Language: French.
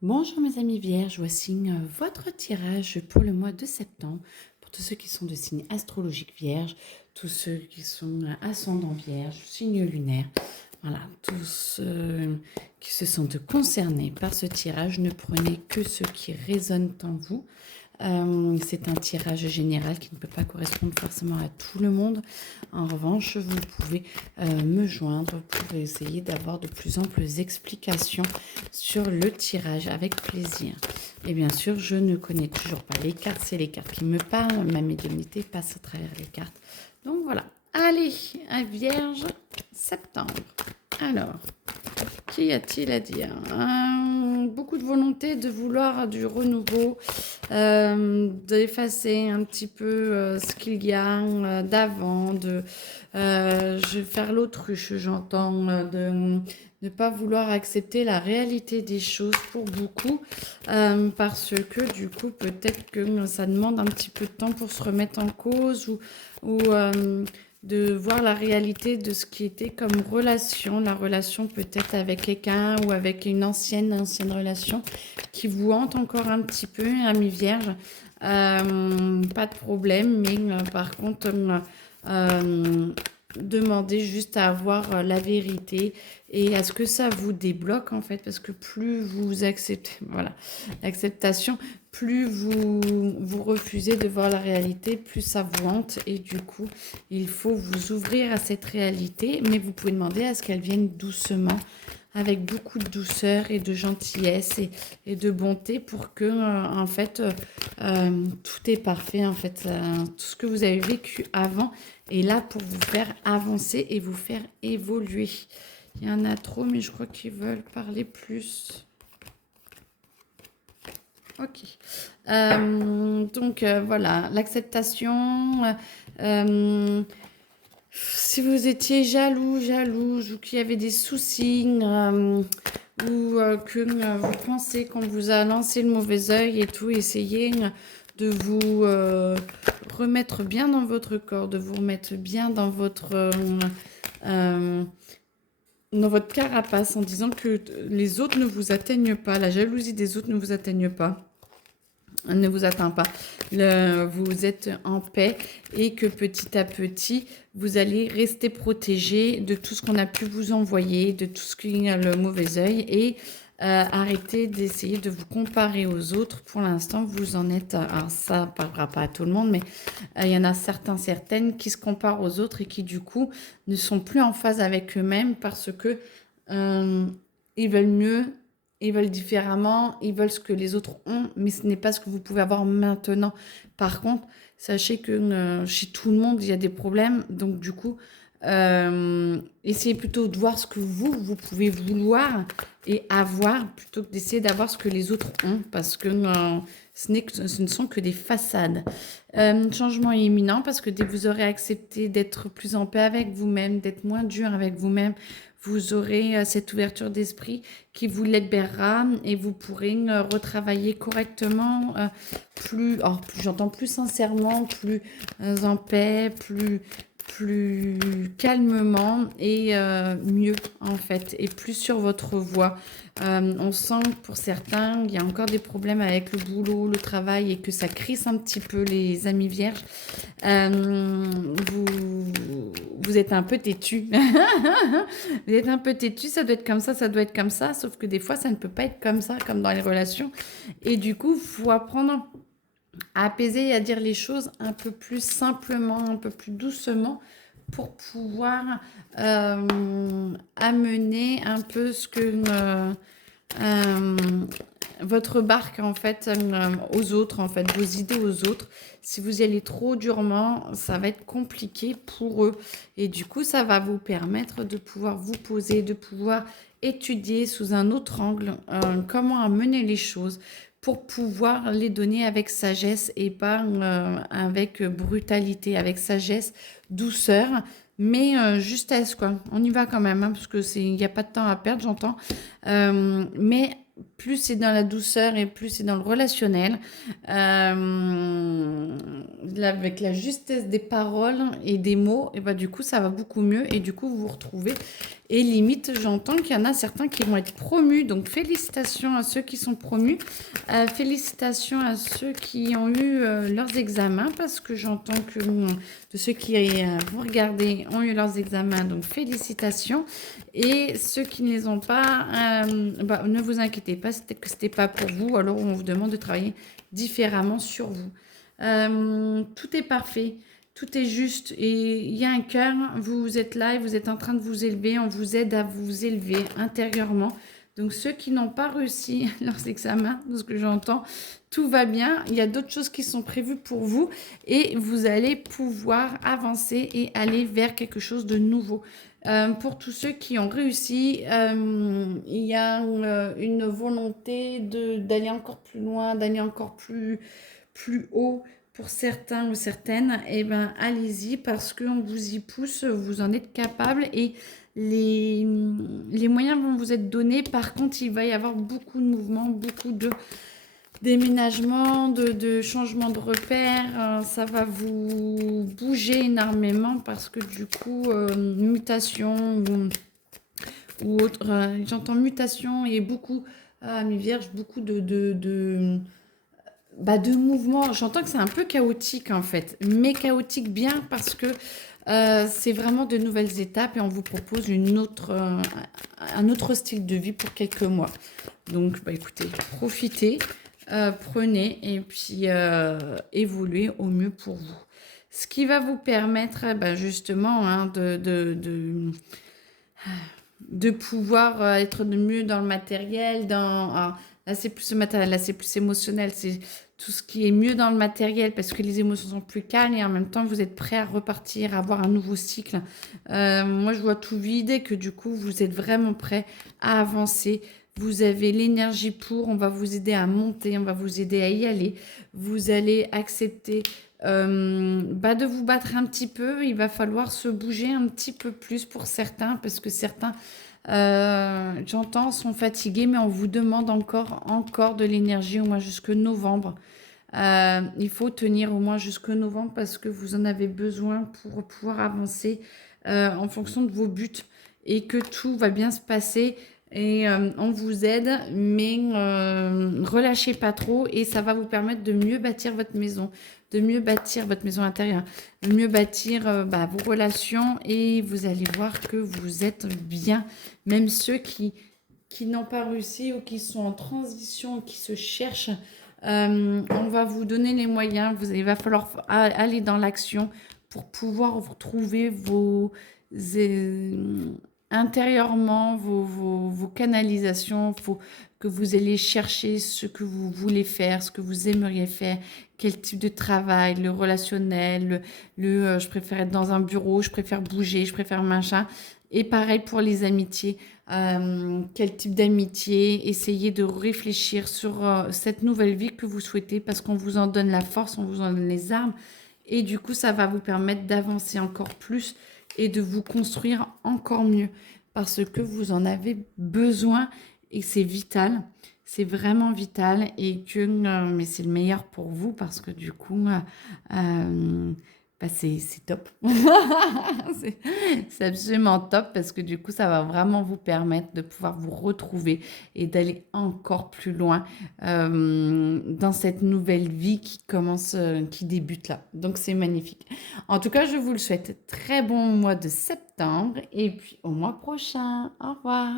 Bonjour mes amis vierges, voici votre tirage pour le mois de septembre, pour tous ceux qui sont de signe astrologique vierge, tous ceux qui sont ascendant vierge, signe lunaire, voilà, tous ceux qui se sentent concernés par ce tirage, ne prenez que ce qui résonne en vous. C'est un tirage général qui ne peut pas correspondre forcément à tout le monde. En revanche, vous pouvez me joindre pour essayer d'avoir de plus amples explications sur le tirage avec plaisir. Et bien sûr, je ne connais toujours pas les cartes, c'est les cartes qui me parlent. Ma médiumnité passe à travers les cartes. Donc voilà. Allez, un vierge, septembre. Alors, qu'y a-t-il à dire? Beaucoup de volonté de vouloir du renouveau, d'effacer un petit peu ce qu'il y a d'avant, je vais faire l'autruche, j'entends, de ne pas vouloir accepter la réalité des choses pour beaucoup, parce que du coup, peut-être que ça demande un petit peu de temps pour se remettre en cause ou de voir la réalité de ce qui était comme relation, la relation peut-être avec quelqu'un ou avec une ancienne relation qui vous hante encore un petit peu, ami vierge. Pas de problème, mais par contre, demandez juste à avoir la vérité et à ce que ça vous débloque en fait, parce que plus vous acceptez, voilà, l'acceptation, plus vous refusez de voir la réalité, plus ça vous hante et du coup, il faut vous ouvrir à cette réalité, mais vous pouvez demander à ce qu'elle vienne doucement, avec beaucoup de douceur et de gentillesse et de bonté pour que, en fait, tout est parfait, en fait. Tout ce que vous avez vécu avant est là pour vous faire avancer et vous faire évoluer. Il y en a trop, mais je crois qu'ils veulent parler plus. Ok. Donc, voilà, l'acceptation. Si vous étiez jaloux, jalouse, ou qu'il y avait des soucis, ou que vous pensez qu'on vous a lancé le mauvais œil et tout, essayez de vous remettre bien dans votre corps, de vous remettre bien euh, dans votre carapace en disant que les autres ne vous atteignent pas, la jalousie des autres ne vous atteigne pas. Ne vous atteint pas. Vous êtes en paix et que petit à petit, vous allez rester protégé de tout ce qu'on a pu vous envoyer, de tout ce qui a le mauvais œil et arrêtez d'essayer de vous comparer aux autres. Pour l'instant, vous en êtes, alors ça ne parlera pas à tout le monde, mais il y en a certaines qui se comparent aux autres et qui du coup ne sont plus en phase avec eux-mêmes parce que ils veulent mieux, ils veulent différemment, ils veulent ce que les autres ont, mais ce n'est pas ce que vous pouvez avoir maintenant. Par contre, sachez que chez tout le monde, il y a des problèmes. Donc, du coup, essayez plutôt de voir ce que vous pouvez vouloir et avoir plutôt que d'essayer d'avoir ce que les autres ont. Parce que ce ne sont que des façades. Changement est imminent parce que dès que vous aurez accepté d'être plus en paix avec vous-même, d'être moins dur avec vous-même, vous aurez cette ouverture d'esprit qui vous libérera et vous pourrez retravailler correctement, j'entends plus sincèrement, plus en paix, plus calmement et mieux en fait, et plus sur votre voie. On sent que pour certains, il y a encore des problèmes avec le boulot, le travail et que ça crisse un petit peu les amis vierges. Vous êtes un peu têtu. Vous êtes un peu têtu, ça doit être comme ça doit être comme ça, sauf que des fois, ça ne peut pas être comme ça, comme dans les relations. Et du coup, il faut apprendre à apaiser et à dire les choses un peu plus simplement, un peu plus doucement pour pouvoir amener un peu ce que votre barque en fait aux autres, en fait, vos idées aux autres. Si vous y allez trop durement, ça va être compliqué pour eux. Et du coup, ça va vous permettre de pouvoir vous poser, de pouvoir étudier sous un autre angle comment amener les choses pour pouvoir les donner avec sagesse et pas avec brutalité, avec sagesse, douceur, mais justesse, quoi. On y va quand même, hein, parce que il n'y a pas de temps à perdre, j'entends. Mais plus c'est dans la douceur et plus c'est dans le relationnel, avec la justesse des paroles et des mots, et bah, du coup, ça va beaucoup mieux et du coup, vous vous retrouvez Et limite, j'entends qu'il y en a certains qui vont être promus. Donc, félicitations à ceux qui sont promus. Félicitations à ceux qui ont eu leurs examens parce que j'entends que de ceux qui vous regardez ont eu leurs examens. Donc, félicitations. Et ceux qui ne les ont pas, ne vous inquiétez pas, c'était que ce n'était pas pour vous. Alors, on vous demande de travailler différemment sur vous. Tout est parfait. Tout est juste et il y a un cœur, vous êtes là et vous êtes en train de vous élever, on vous aide à vous élever intérieurement. Donc ceux qui n'ont pas réussi leurs examens, de ce que j'entends, tout va bien. Il y a d'autres choses qui sont prévues pour vous et vous allez pouvoir avancer et aller vers quelque chose de nouveau. Pour tous ceux qui ont réussi, il y a une volonté d'aller encore plus loin, d'aller encore plus haut. Pour certains ou certaines, eh ben, allez-y parce qu'on vous y pousse, vous en êtes capable et les moyens vont vous être donnés. Par contre, il va y avoir beaucoup de mouvements, beaucoup de déménagements, de changements de repères. Ça va vous bouger énormément parce que du coup, mutation ou autre, j'entends mutation et beaucoup, mes vierges, beaucoup de mouvements. J'entends que c'est un peu chaotique en fait, mais chaotique bien parce que c'est vraiment de nouvelles étapes et on vous propose un autre style de vie pour quelques mois. Donc, écoutez, profitez, prenez et puis évoluez au mieux pour vous. Ce qui va vous permettre justement de pouvoir être de mieux dans le matériel, là c'est plus matériel, là c'est plus émotionnel, c'est tout ce qui est mieux dans le matériel parce que les émotions sont plus calmes et en même temps vous êtes prêt à repartir, à avoir un nouveau cycle. Moi je vois tout vide et que du coup vous êtes vraiment prêt à avancer. Vous avez l'énergie on va vous aider à monter, on va vous aider à y aller. Vous allez accepter de vous battre un petit peu. Il va falloir se bouger un petit peu plus pour certains parce que certains, j'entends, sont fatigués, mais on vous demande encore de l'énergie au moins jusque novembre. Il faut tenir au moins jusque novembre parce que vous en avez besoin pour pouvoir avancer en fonction de vos buts et que tout va bien se passer. Et on vous aide, mais relâchez pas trop et ça va vous permettre de mieux bâtir votre maison, de mieux bâtir votre maison intérieure, de mieux bâtir vos relations et vous allez voir que vous êtes bien. Même ceux qui n'ont pas réussi ou qui sont en transition, qui se cherchent, on va vous donner les moyens. Il va falloir aller dans l'action pour pouvoir retrouver intérieurement vos canalisations. Il faut que vous alliez chercher ce que vous voulez faire, ce que vous aimeriez faire, quel type de travail, le relationnel, je préfère être dans un bureau, je préfère bouger, je préfère machin. Et pareil pour les amitiés. Quel type d'amitié, essayez de réfléchir sur cette nouvelle vie que vous souhaitez parce qu'on vous en donne la force, on vous en donne les armes et du coup ça va vous permettre d'avancer encore plus et de vous construire encore mieux parce que vous en avez besoin et c'est vital, c'est vraiment vital et que mais c'est le meilleur pour vous parce que du coup c'est top. C'est absolument top parce que du coup, ça va vraiment vous permettre de pouvoir vous retrouver et d'aller encore plus loin dans cette nouvelle vie qui commence, qui débute là. Donc, c'est magnifique. En tout cas, je vous le souhaite. Très bon mois de septembre et puis au mois prochain. Au revoir.